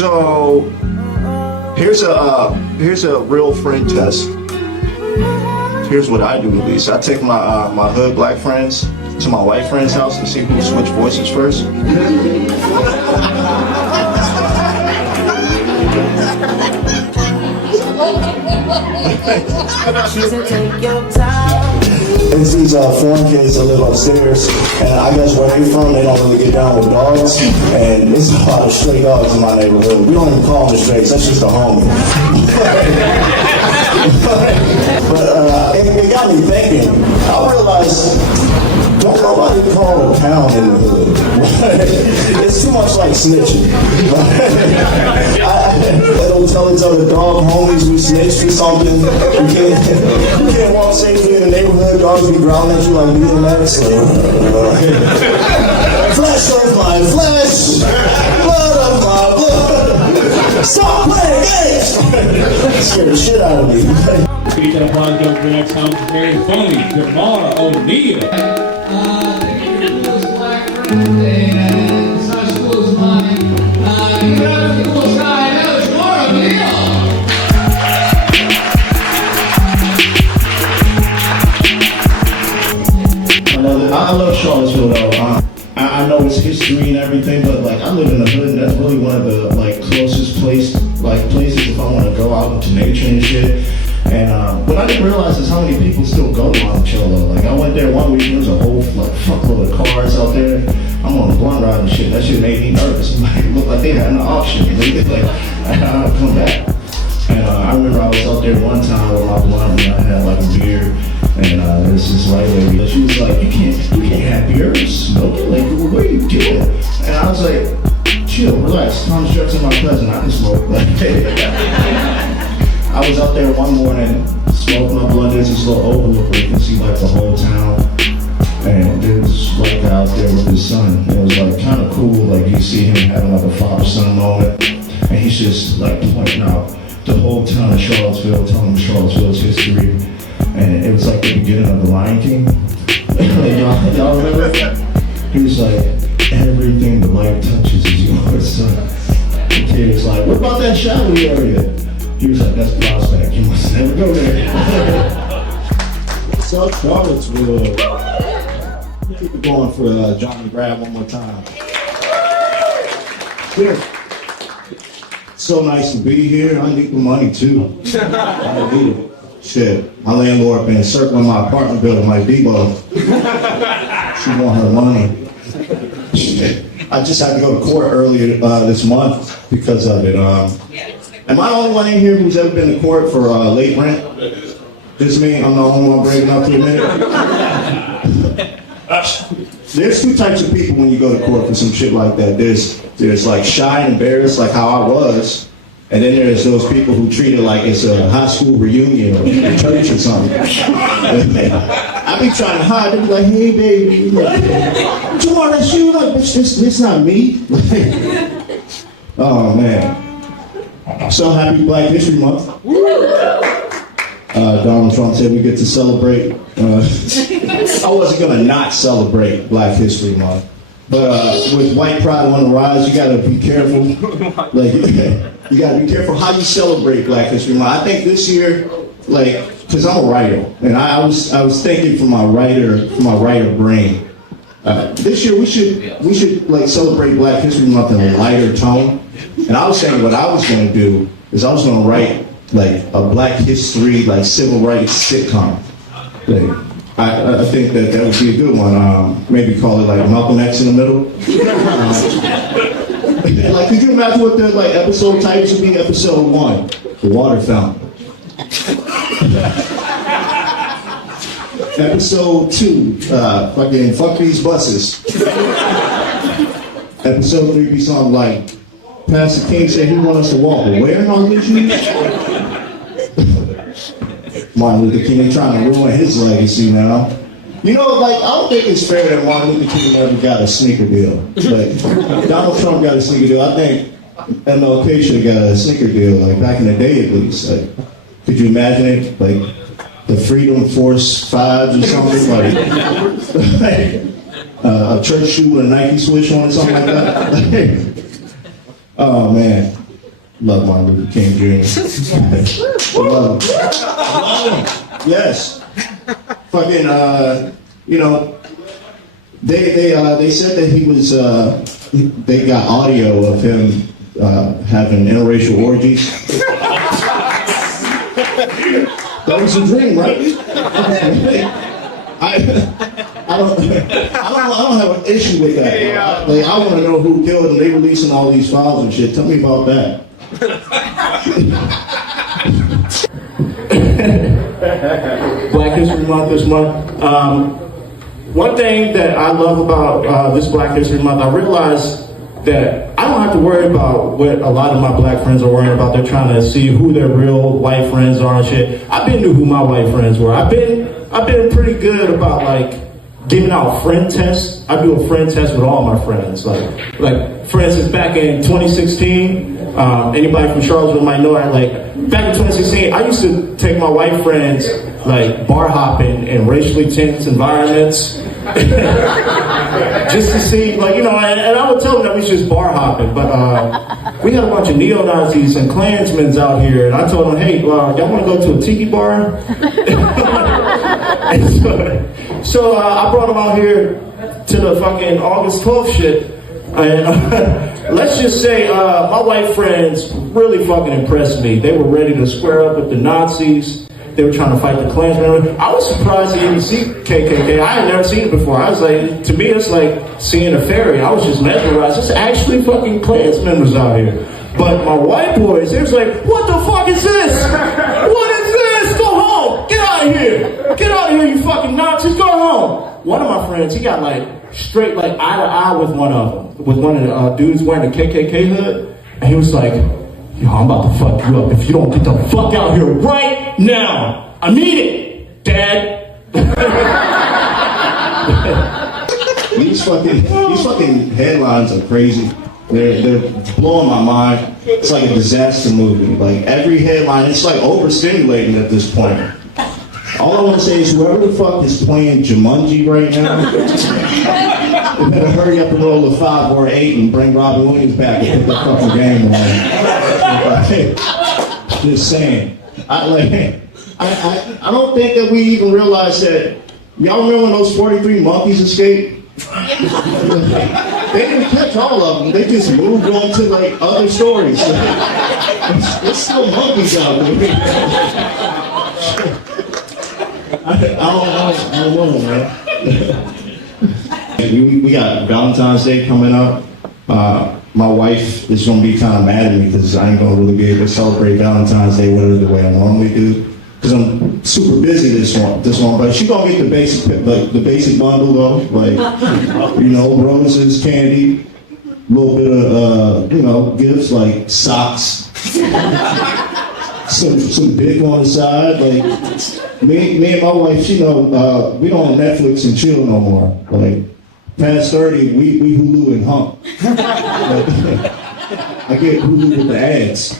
So here's a real friend test. Here's what I do at least. I take my hood black friends to my white friend's house and see who switch voices first. It's these foreign kids that live upstairs, and I guess where they from, they don't really get down with dogs, and there's a lot of stray dogs in my neighborhood. We don't even call them strays, that's just a homie. But it got me thinking. I realized, don't nobody call a town in the hood. It's too much like snitching. They don't tell each other, dog homies, we snitched or something. You can't walk safely in the neighborhood, dogs be growling at you like BMX. Flesh of my flesh, blood of my blood. Stop playing games! Scared the shit out of me. Please get a applause for the next time. Very funny, Jemar, oneal. And it's not as cool as mine. Give it up for the coolest guy I know, Jemar, oneal. I love Charlottesville though. I know it's history and everything, but like I live in the hood, and that's really one of the like closest places if I want to go out into nature and shit. And what I didn't realize is how many people still go to Monticello. Like I went there one week, there was a whole like fuckload of cars out there. I'm on a blunt ride and shit. That shit made me nervous. Like, it looked like they had an auction. Like I'd come back. And I remember I was out there one time with my blunt and I had like a beer. And there's this white lady. She was like, you can't have beer, smoke it. Like, what are you doing? And I was like, chill, relax. Tom Strick's my cousin. I can smoke. I was out there one morning, smoking my blunt. There's this little overlook where you can see like the whole town. And there's like out there with his son. It was like kind of cool. Like you see him having like a father-son moment. And he's just like pointing out the whole town of Charlottesville, telling them Charlottesville's history. And it was like the beginning of The Lion King. y'all remember? He was like, everything the light touches is yours, son. The kid was like, what about that shadowy area? He was like, that's Prospect. You must never go there. What's up, Charlottesville? Keep it going for Johnny Grab one more time. Here. So nice to be here. I need the money too. I need it. Shit, my landlord been circling my apartment building like Debo. She want her money. Shit. I just had to go to court earlier this month because of it. Am I the only one in here who's ever been to court for late rent? Just me? I'm the only one breaking up to admit it? There's two types of people when you go to court for some shit like that. There's like shy and embarrassed, like how I was. And then there's those people who treat it like it's a high school reunion or a church or something. I be trying to hide. They be like, hey, baby. Like, you want that shoe? Like, bitch, this not me. Oh, man. So happy Black History Month. Donald Trump said we get to celebrate. I wasn't going to not celebrate Black History Month. But with white pride on the rise, you gotta be careful. Like, you gotta be careful how you celebrate Black History Month. I think this year, like, cause I'm a writer, and I was thinking from my writer brain. This year we should like celebrate Black History Month in a lighter tone. And I was saying what I was gonna do is I was gonna write like a Black history, like civil rights sitcom. Like, I think that would be a good one. Maybe call it like Malcolm X in the middle. Like, could you imagine what the like episode titles would be? Episode 1, the water fountain. Episode 2, fucking fuck these buses. Episode 3 be something like, Pastor King said he want us to walk where, Martin Luther? Martin Luther King, they trying to ruin his legacy now. You know, like, I don't think it's fair that Martin Luther King never got a sneaker deal. Like, Donald Trump got a sneaker deal. I think MLK should have got a sneaker deal, like, back in the day at least. Like, could you imagine it? Like, the Freedom Force 5s or something? Like a church shoe with a Nike swoosh on or something like that? Oh, man. Love Martin Luther King Jr. Love him. Yes. Fucking, you know, they said that he was, they got audio of him having interracial orgies. That was a dream, right? I don't have an issue with that. Like, I want to know who killed him. They releasing all these files and shit. Tell me about that. Black History Month this month. One thing that I love about this Black History Month, I realized that I don't have to worry about what a lot of my black friends are worrying about. They're trying to see who their real white friends are and shit. I've been to who my white friends were. I've been pretty good about like giving out friend tests. I do a friend test with all my friends. Like for instance, back in 2016, anybody from Charlottesville might know that. Like back in 2016, I used to take my white friends like bar hopping in racially tense environments. Just to see, like, you know, and I would tell them that we should just bar hopping, but we had a bunch of neo-Nazis and Klansmen out here, and I told them, hey, y'all want to go to a tiki bar? And so I brought them out here to the fucking August 12th shit, and let's just say my white friends really fucking impressed me. They were ready to square up with the Nazis. They were trying to fight the Klansmen. I was surprised to even see KKK. I had never seen it before. I was like, to me, it's like seeing a fairy. I was just mesmerized. There's actually fucking Klansmen members out here. But my white boys, they was like, what the fuck is this? What is this? Go home. Get out of here. Get out of here, you fucking Nazis. Go home. One of my friends, he got like straight like eye to eye with one of them. With one of the dudes wearing a KKK hood. And he was like, yo, I'm about to fuck you up if you don't get the fuck out here right now. I need it, Dad. These fucking headlines are crazy. They're blowing my mind. It's like a disaster movie. Like every headline, it's like overstimulating at this point. All I want to say is whoever the fuck is playing Jumanji right now, they better hurry up and roll a 5 or 8 and bring Robin Williams back and put that fucking game on. Just saying. I don't think that we even realize that. Y'all remember when those 43 monkeys escaped? They didn't catch all of them. They just moved on to like other stories. There's still monkeys out there. I don't know, man. We got Valentine's Day coming up. My wife is going to be kind of mad at me because I ain't going to really be able to celebrate Valentine's Day with her the way I normally do. Because I'm super busy this one. But she's going to get the basic bundle though. Like, you know, roses, candy, a little bit of, you know, gifts like socks. Some dick on the side. Like, me and my wife, you know, we don't Netflix and chill no more. Like, past 30, we Hulu and hump. Like, I get Hulu with the ads.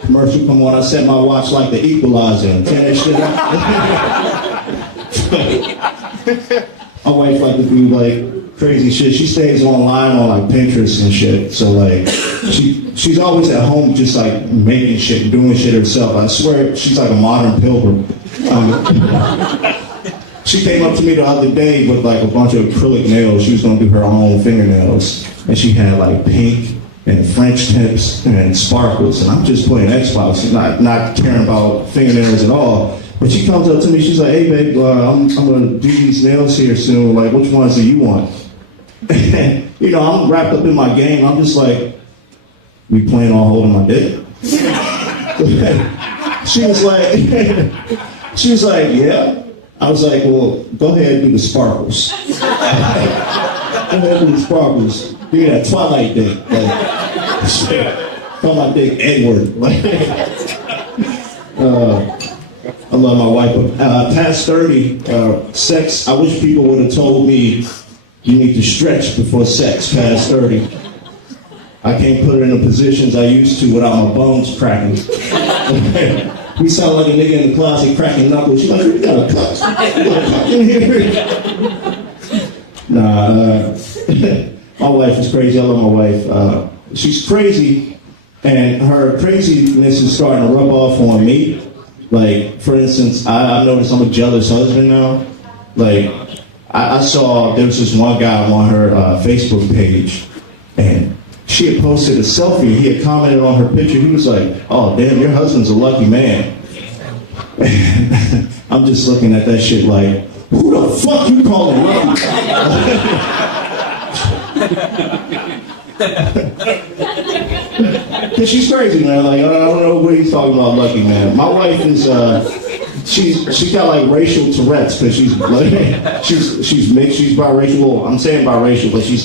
Commercial come on, I set my watch like the equalizer and turn that shit up. My wife like to do like crazy shit. She stays online on like Pinterest and shit. So like she's always at home just like making shit, doing shit herself. I swear she's like a modern pilgrim. She came up to me the other day with like a bunch of acrylic nails. She was gonna do her own fingernails. And she had like pink and French tips and sparkles. And I'm just playing Xbox, not caring about fingernails at all. But she comes up to me, she's like, hey babe, I'm gonna do these nails here soon. Like, which ones do you want? And, you know, I'm wrapped up in my game. I'm just like, we playing on holding my dick? She was like, yeah. I was like, well, go ahead and do the sparkles. Go ahead and do the sparkles. Give me that Twilight dick. Like, call my dick Edward. Like, I love my wife, but past 30, sex, I wish people would have told me you need to stretch before sex past 30. I can't put her in the positions I used to without my bones cracking. We sound like a nigga in the closet cracking knuckles. She's like, you got a cut. You got a cut in here. Nah, my wife is crazy. I love my wife. she's crazy, and her craziness is starting to rub off on me. Like, for instance, I noticed I'm a jealous husband now. Like, I saw there was this one guy on her Facebook page, and she had posted a selfie. He had commented on her picture. He was like, "Oh, damn, your husband's a lucky man." I'm just looking at that shit like, who the fuck you calling lucky? Cause she's crazy, man. Like, I don't know what he's talking about, lucky man. My wife is, she's got like racial Tourette's, cause she's like, she's mixed, she's biracial. Well, I'm saying biracial, but she's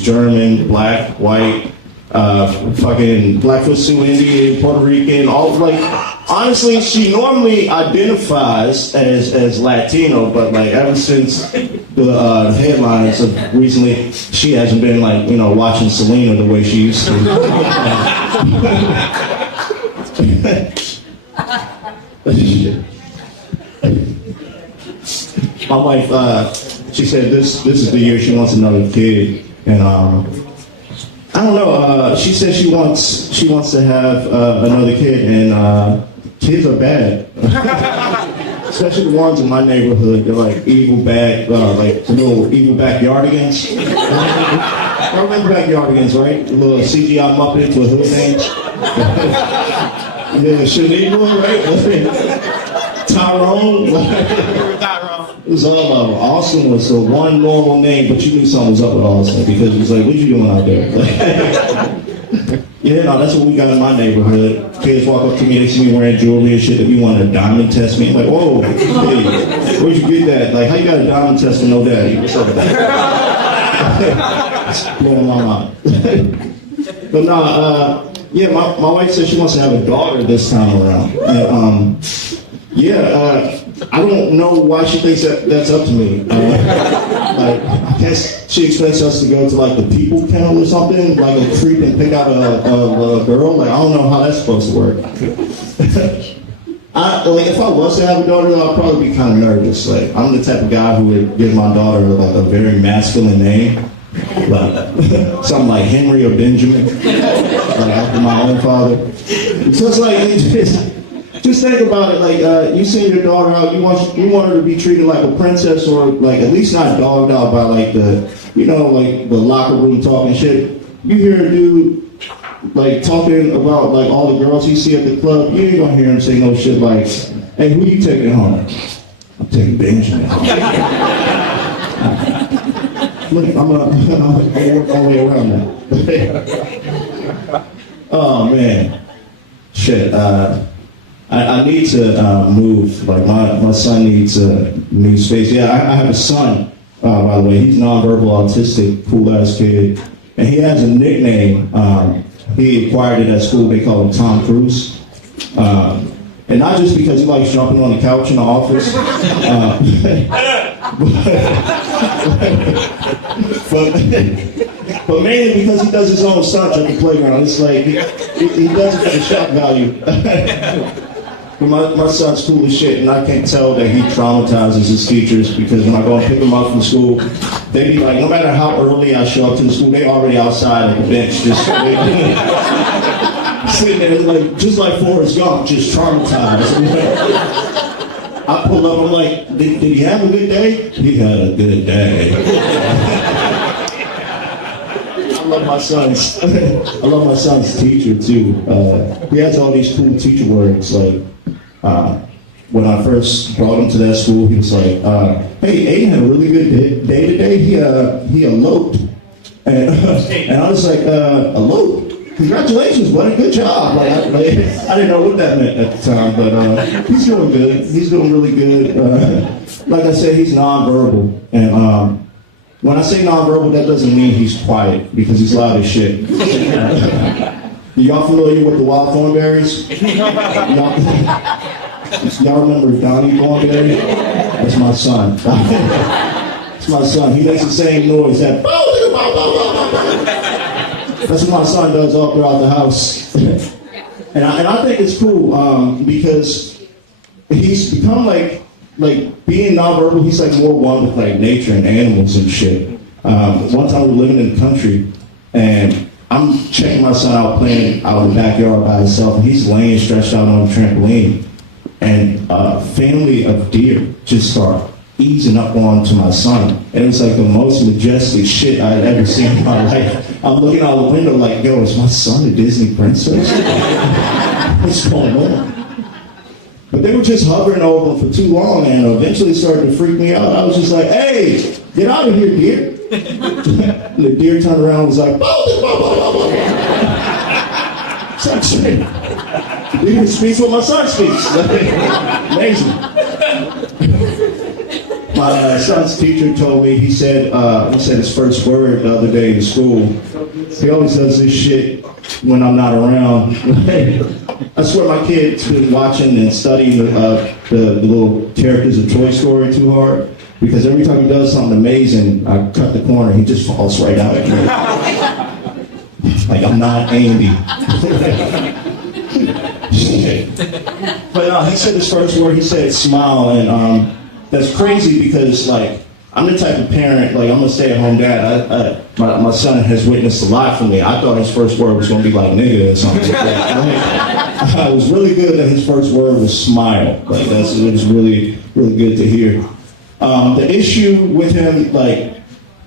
German, black, white, fucking Blackfoot Sioux Indian, Puerto Rican, all like. Honestly, she normally identifies as Latino, but like ever since the headlines of recently, she hasn't been like, you know, watching Selena the way she used to. My wife, she said this is the year she wants another kid, and I don't know. She said she wants to have another kid, and kids are bad, especially the ones in my neighborhood. They're like evil bad, like little evil backyardigans. I remember backyardigans, right? The little CGI Muppets with hood names. Yeah, Shaniqua, right? Tyrone. It was all of them. Austin was the one normal name, but you knew something was up with Austin because it was like, what you doing out there? Yeah, no, that's what we got in my neighborhood. Kids walk up to me, they see me wearing jewelry and shit, if you want to diamond test me. I'm like, whoa, hey, where'd you get that? Like, how you got a diamond test with no daddy? What's up with that? It's blowing my mind. But no, yeah, my wife said she wants to have a daughter this time around. And, I don't know why she thinks that's up to me. Like, I guess she expects us to go to like the people kennel or something, like a creep and pick out a girl. Like, I don't know how that's supposed to work. Like, if I was to have a daughter, I'd probably be kind of nervous. Like, I'm the type of guy who would give my daughter like a very masculine name, like something like Henry or Benjamin, like after my own father. So it's like, just think about it, like, you send your daughter out, you want her to be treated like a princess, or like at least not dogged out by like the, you know, like the locker room talking shit. You hear a dude like talking about like all the girls he see at the club, you ain't gonna hear him say no shit like, hey, who you taking home? I'm taking Benjamin. Look, I'm gonna work my way around that. Oh man, shit. I need to move. Like my son needs a new space. Yeah, I have a son, by the way. He's nonverbal autistic, cool ass kid, and he has a nickname. He acquired it at school. They call him Tom Cruise, and not just because he likes jumping on the couch in the office, but mainly because he does his own stunts at the playground. It's like he does it for the shock value. But my son's cool as shit, and I can't tell that he traumatizes his teachers, because when I go and pick them up from school, they be like, no matter how early I show up to the school, they already outside at the bench, just sitting there, like, just like Forrest Gump, just traumatized. I pull up, I'm like, did he have a good day? He had a good day. I love my son's teacher too. He has all these cool teacher words. Like, when I first brought him to that school, he was like, hey, Aiden had a really good day today. He eloped. And I was like, eloped? Congratulations, buddy, good job. Like, I didn't know what that meant at the time, but he's doing good. He's doing really good. Like I said, he's nonverbal. And when I say nonverbal, that doesn't mean he's quiet, because he's loud as shit. Y'all familiar with the wild thornberries? Y'all remember Donnie Thornberry? That's my son. That's my son. He makes the same noise. That's what my son does all throughout the house. And I think it's cool, because he's become like being nonverbal, he's like more one with like nature and animals and shit. One time we were living in the country, and I I'm checking my son out playing out in the backyard by himself, and he's laying stretched out on the trampoline. And a family of deer just start easing up onto my son. And it was like the most majestic shit I had ever seen in my life. I'm looking out the window like, yo, is my son a Disney princess? What's going on? But they were just hovering over him for too long, and eventually it started to freak me out. I was just like, hey, get out of here, deer. The deer turned around and was like, the deer speaks what my son speaks. Amazing. My son's teacher told me, he said his first word the other day in school. He always does this shit when I'm not around. I swear my kid's been watching and studying the little characters of Toy Story too hard, because every time he does something amazing, I cut the corner, he just falls right out. Like I'm not Andy. But he said his first word, he said smile, and that's crazy because like I'm the type of parent, like I'm a stay-at-home dad. My son has witnessed a lot from me. I thought his first word was gonna be like nigga or something. It was really good that his first word was smile. Like it was really, really good to hear. The issue with him, like,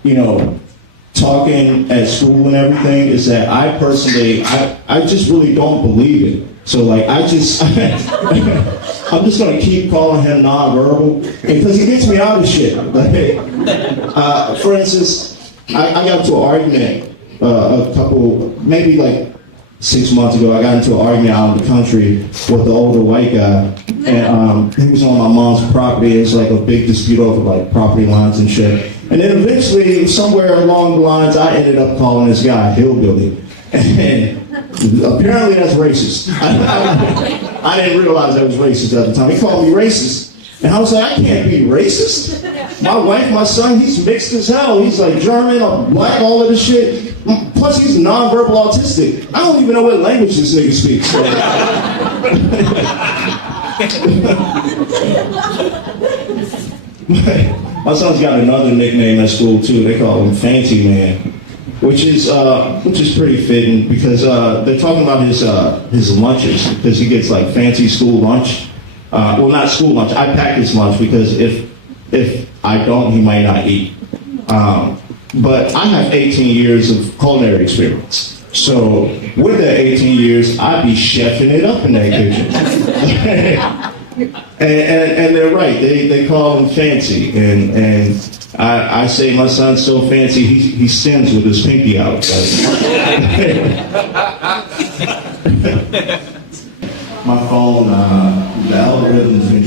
you know, talking at school and everything is that I personally, I just really don't believe it. So like I'm just gonna keep calling him nonverbal because he gets me out of shit. Like, for instance, I got into an argument maybe like 6 months ago. I got into an argument out in the country with the older white guy, and he was on my mom's property. It was like a big dispute over like property lines and shit. And then eventually, somewhere along the lines, I ended up calling this guy hillbilly. And apparently that's racist. I didn't realize that was racist at the time. He called me racist. And I was like, I can't be racist. My wife, my son, he's mixed as hell. He's like German or black, all of this shit. Plus he's nonverbal autistic. I don't even know what language this nigga speaks. So. My son's got another nickname at school too. They call him Fancy Man, which is pretty fitting because they're talking about his lunches because he gets like fancy school lunch. Well, not school lunch. I pack his lunch because if I don't, he might not eat. But I have 18 years of culinary experience. So with that 18 years, I'd be chefing it up in that kitchen. And they're right. They call him fancy, and I say my son's so fancy he sins with his pinky out. My phone, the algorithm's been